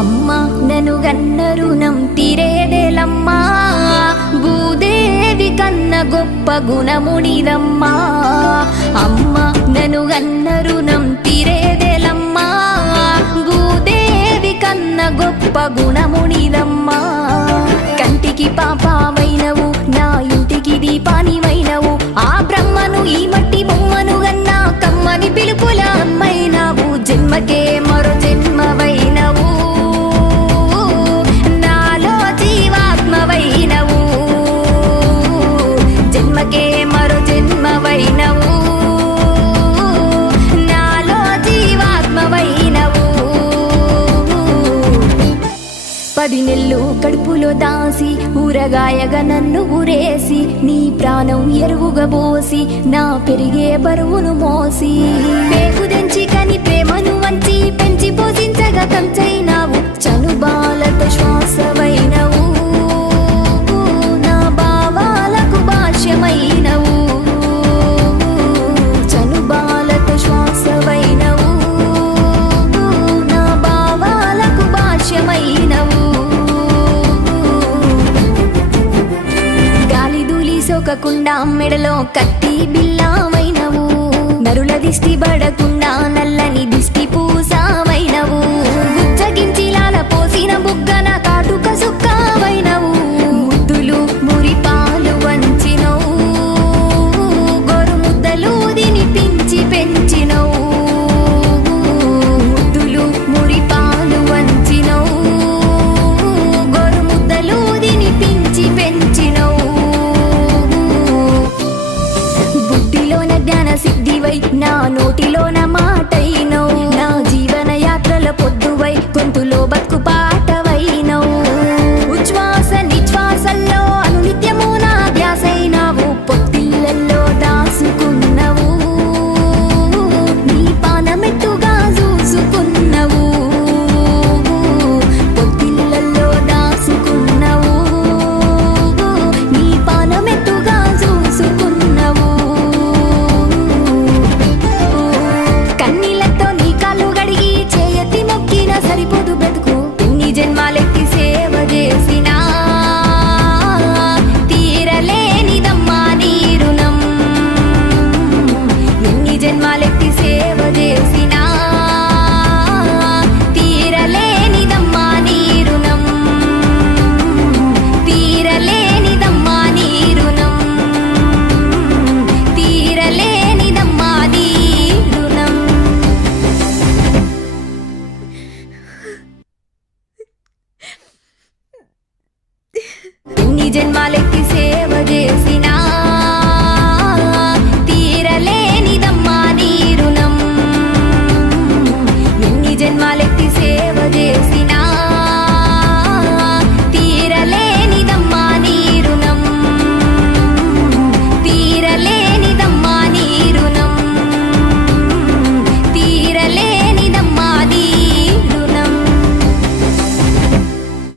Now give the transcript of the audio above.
అమ్మ నను గన్న రుణం తీరేదేలమ్మా, భూదేవి కన్న గొప్ప గుణమునిదమ్మా. అమ్మ నను గన్న రుణం తీరేదేలమ్మా, భూదేవి కన్న గొప్ప గుణమునిదమ్మా. కంటికి పాపమైనవు, నా ఇంటికి దీపానివైనవు, ఆ బ్రహ్మను ఈ మట్టి బొమ్మను గన్నా కమ్మని పిలుపుల అమ్మైనవు. జన్మకే మరో జన్మవైనవు, నాలో జీవాత్మవైనవు. జన్మకే మరో జన్మవైనవు, నాలో జీవాత్మవైనవు. 10 నెల్లు కడుపులో దాసి ఊరగాయగా నన్ను ఊరేసి, నీ ప్రాణం ఎరువుగా పోసి నా పెరిగే బరువును మోసి, పేగుదెంచి కని ప్రేమను వంచి పెంచి పోషించగా కంచైనావు. చనుబాలతో శ్వాసవైనవు, నా భావాలకు భాష్యమైనవు. చనుబాలతో శ్వాసవైనవు, నా భావాలకు భాష్యమైనవు. గాలి ధూళి సోకకుండా మెడలో కత్తి బిల్లామైనవు, నరుల దిష్టి పడకుండా నల్లని దిష్టి పూసావైనవు. గుచ్చగించి లాల పోసిన బుగ్గన కాటుక సుక్కావైనవు. ముద్దులు మురిపాలు వంచినవు, గోరు ముద్దలు తినిపించి పెంచినవు. ముద్దులు మురిపాలు వంచినవు, గోరు ముద్దలు తినిపించి పెంచినవు. బుద్ధిలోన జ్ఞాన సిద్ధివై, నా నోటిలోన మాటైనవు. నా జీవన యాత్రల పొద్దువై, గొంతులో బతుకు పాటవైనవు. ఉచ్ఛ్వాస నిశ్వాసల్లో అనునిత్యము నా ధ్యాసైనావు. పొత్తిళ్ళల్లో దాసుకున్నవు, నీ పానమెట్టుగా చూసుకున్నవు. పొత్తిళ్ళల్లో దాసుకున్నవు, నీ పానమెట్టుగా చూసుకున్నవు. కన్నీళ్లతో నీ కాళ్ళు గడిగి చేయతి మొక్కిన సరిపోదు బ్రతుకు. ఎన్ని జన్మాలెత్తి సేవ చేసినా తీరలేనిదమ్మా నీ రుణం. ఎన్ని జన్మాలెత్తి సేవ చేసినా తీరలేనిదమ్మా నీ రుణం. తీరలేనిదమ్మా నీ రుణం, తీరలేనిదమ్మా నీ రుణం. ఎన్ని జన్మాలెత్తి